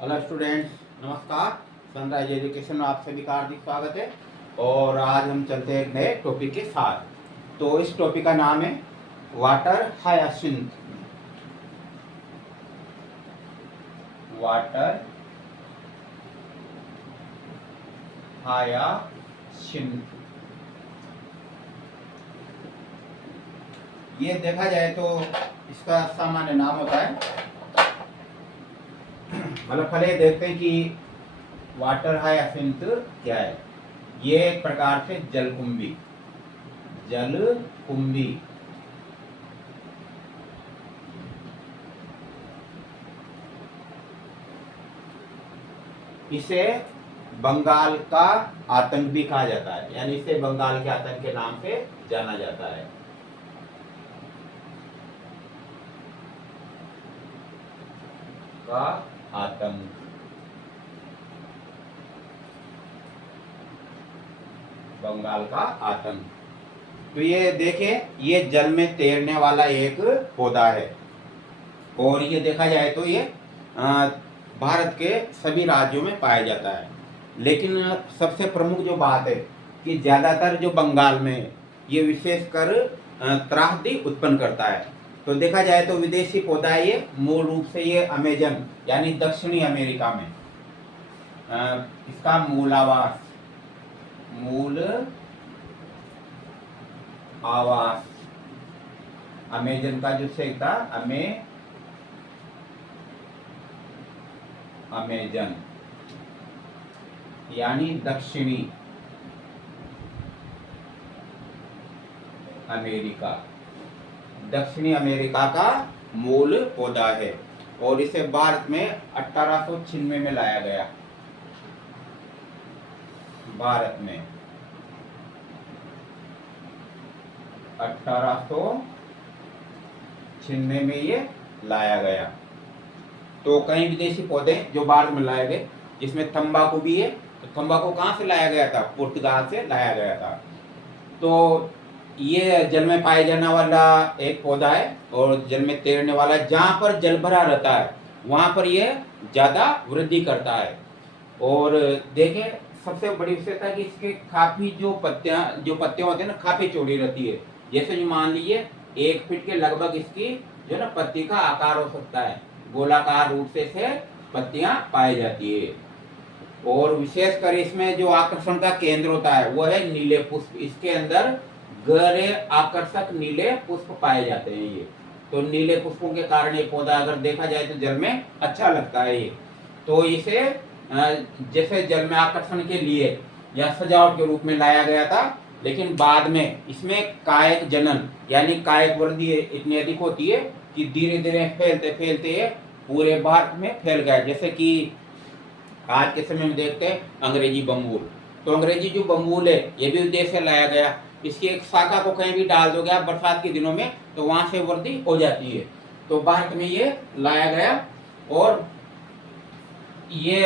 Hello students, नमस्कार। Sunrise education में आप सभी का हार्दिक स्वागत है। और आज हम चलते हैं एक नए टॉपिक के साथ। तो इस टॉपिक का नाम है वाटर हायासिंथ। वाटर हायासिंथ, ये देखा जाए तो इसका सामान्य नाम होता है, मतलब पहले देखते हैं कि वाटर हायासिंथ क्या है। ये एक प्रकार से जलकुंभी इसे बंगाल का आतंक भी कहा जाता है, यानी इसे बंगाल के आतंक के नाम से जाना जाता है। का आतंक, बंगाल का आतंक। तो ये देखें, ये जल में तैरने वाला एक पौधा है और ये देखा जाए तो ये भारत के सभी राज्यों में पाया जाता है। लेकिन सबसे प्रमुख जो बात है कि ज़्यादातर जो बंगाल में है, ये विशेषकर त्रासदी उत्पन्न करता है। तो देखा जाए तो विदेशी पौधा है ये, मूल रूप से ये अमेजन यानी दक्षिणी अमेरिका में इसका मूल आवास अमेजन का जो शेख था, अमेजन यानी दक्षिणी अमेरिका, दक्षिणी अमेरिका का मूल पौधा है। और इसे भारत में 1896 में लाया गया। भारत में 1896 में ये लाया गया। तो कई विदेशी पौधे जो भारत में लाए गए, जिसमें तंबाकू भी है। तो तंबाकू कहाँ से लाया गया था? पुर्तगाल से लाया गया था। तो ये जल में पाए जाने वाला एक पौधा है और जल में तैरने वाला, जहाँ पर जल भरा रहता है वहाँ पर ये ज़्यादा वृद्धि करता है। और देखें, सबसे बड़ी विशेषता है कि इसके काफ़ी जो पत्तियाँ होती है ना, काफ़ी चौड़ी रहती है। जैसे कि मान लीजिए 1 फीट के लगभग इसकी जो ना पत्ती का आकार हो सकता है। गोलाकार रूप से पत्तियां पाई जाती है। और विशेषकर इसमें जो आकर्षण का केंद्र होता है वो है नीले पुष्प। इसके अंदर गहरे आकर्षक नीले पुष्प पाए जाते हैं ये। तो नीले पुष्पों के कारण ये पौधा अगर देखा जाए तो जल में अच्छा लगता है ये। तो इसे जैसे जल में आकर्षण के लिए या सजावट के रूप में लाया गया था। लेकिन बाद में इसमें कायक जनन यानी कायक वृद्धि इतनी अधिक होती है कि धीरे धीरे फैलते फैलते पूरे भारत में फैल गया। जैसे कि आज के समय में देखते हैं अंग्रेजी बम्बूल। तो अंग्रेजी जो बम्बूल है ये भी विदेश से लाया गया। इसकी एक शाखा को कहीं भी डाल दोगे आप बरसात के दिनों में तो वहां से वृद्धि हो जाती है। तो भारत में ये लाया गया और ये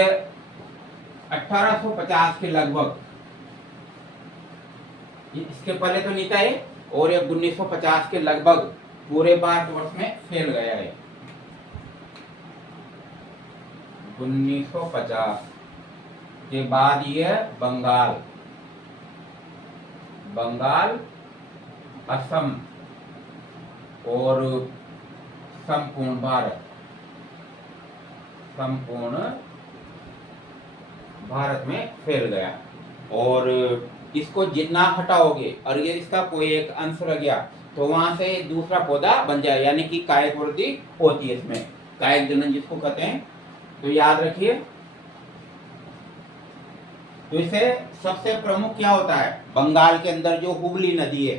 1850 के लगभग, इसके पहले तो नहीं था ये, और ये 1950 के लगभग पूरे भारतवर्ष में फैल गया है। 1950 के बाद ये बंगाल, असम और संपूर्ण भारत में फैल गया। और इसको जितना हटाओगे और ये इसका कोई एक अंश रह गया तो वहां से दूसरा पौधा बन जाए, यानी कि कायक वृद्धि होती है इसमें, कायक जनन जिसको कहते हैं। तो याद रखिए। तो इसे सबसे प्रमुख क्या होता है? बंगाल के अंदर जो हुगली नदी है,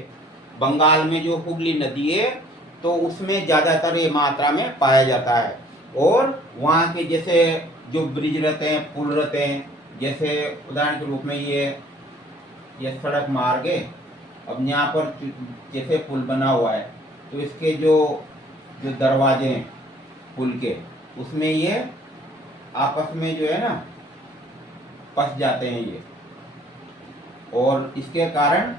बंगाल में जो हुगली नदी है तो उसमें ज्यादातर ये मात्रा में पाया जाता है। और वहाँ के जैसे जो ब्रिज रहते हैं, पुल रहते हैं, जैसे उदाहरण के रूप में ये सड़क मार्ग है। अब यहाँ पर जैसे पुल बना हुआ है तो इसके जो दरवाजे हैं पुल के, उसमें ये आपस में जो है ना फंस जाते हैं ये, और इसके कारण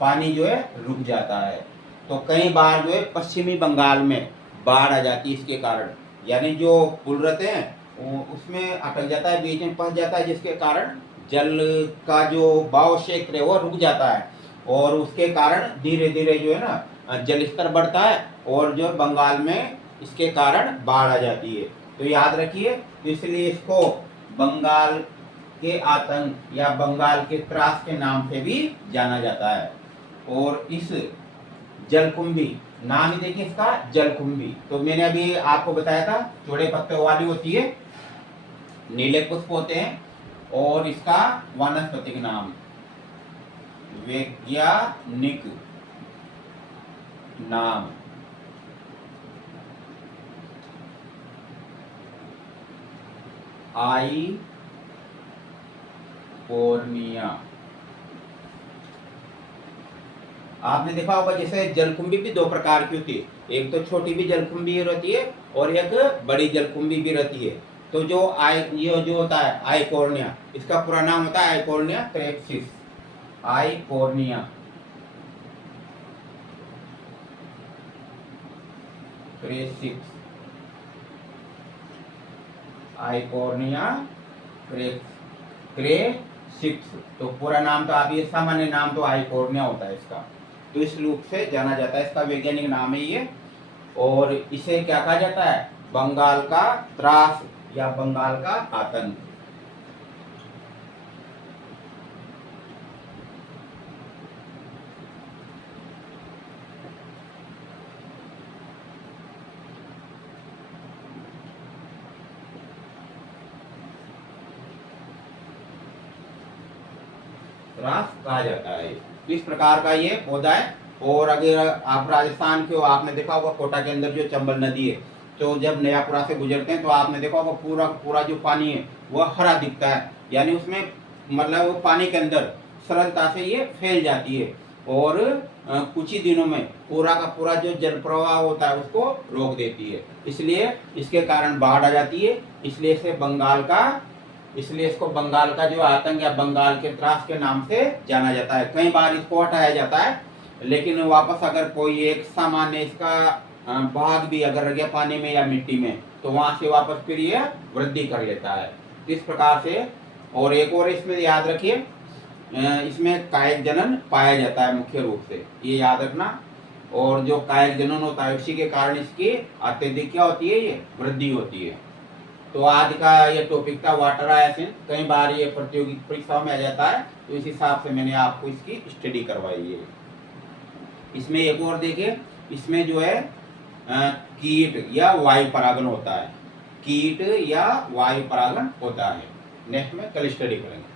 पानी जो है रुक जाता है। तो कई बार जो है पश्चिमी बंगाल में बाढ़ आ जाती है इसके कारण। यानी जो पुल रहते हैं उसमें अटक जाता है, बीच में फंस जाता है, जिसके कारण जल का जो बहाव क्षेत्र है वो रुक जाता है और उसके कारण धीरे धीरे जो है ना जल स्तर बढ़ता है और जो बंगाल में इसके कारण बाढ़ आ जाती है। तो याद रखिए, तो इसलिए इसको बंगाल के आतंक या बंगाल के त्रास के नाम से भी जाना जाता है। और इस जलकुंभी, नाम ही देखिए इसका जलकुंभी, तो मैंने अभी आपको बताया था चौड़े पत्तों वाली होती है, नीले पुष्प होते हैं और इसका वानस्पतिक नाम, वैज्ञानिक नाम आइपोर्निया। आपने देखा होगा जैसे जलकुंभी भी दो प्रकार की होती है, एक तो छोटी भी जलकुंभी रहती है और एक बड़ी जलकुंभी भी रहती है। तो जो ये जो होता है आइपोर्निया, इसका पूरा नाम होता है आइपोर्निया क्रेप्सिस, आइपोर्निया क्रेसिस, आइपोर्निया क्रेसिस। तो पूरा नाम तो आप ये सामान्य नाम तो आइपोर्निया होता है इसका, तो इस रूप से जाना जाता है, इसका वैज्ञानिक नाम है ये। और इसे क्या कहा जाता है, बंगाल का त्रास या बंगाल का आतंक। त्रास कहा जाता है, इस प्रकार का ये पौधा है। और अगर आप राजस्थान के हो, आपने देखा होगा कोटा के अंदर जो चंबल नदी है, तो जब नयापुरा से गुजरते हैं तो आपने देखा होगा पूरा पूरा जो पानी है वह हरा दिखता है, यानी उसमें मतलब वो पानी के अंदर सरलता से ये फैल जाती है और कुछ ही दिनों में पूरा का पूरा जो जल प्रवाह होता है उसको रोक देती है, इसलिए इसके कारण बाढ़ आ जाती है। इसलिए इसको बंगाल का जो आतंक या बंगाल के त्रास के नाम से जाना जाता है। कई बार इसको हटाया जाता है, लेकिन वापस अगर कोई एक सामान्य इसका भाग भी अगर रह गया पानी में या मिट्टी में, तो वहां से वापस फिर ये वृद्धि कर लेता है इस प्रकार से। और एक और इसमें याद रखिए, इसमें कायिक जनन पाया जाता है मुख्य रूप से, ये याद रखना। और जो कायिक जनन होता है उसी के कारण इसकी अत्यधिक क्या होती है, ये वृद्धि होती है। तो आज का ये टॉपिक था वाटर हायासिन्थ, कई बार ये प्रतियोगी परीक्षाओं में आ जाता है, तो इस हिसाब से मैंने आपको इसकी स्टडी करवाई है। इसमें एक और देखिए, इसमें जो है कीट या वायु परागण होता है, कीट या वायु परागण होता है। नेक्स्ट में कल स्टडी करेंगे।